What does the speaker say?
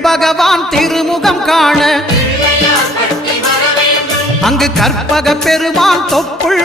பகவான் திருமுகம் காண. அங்கு கற்பக பெருமான் தொப்புள்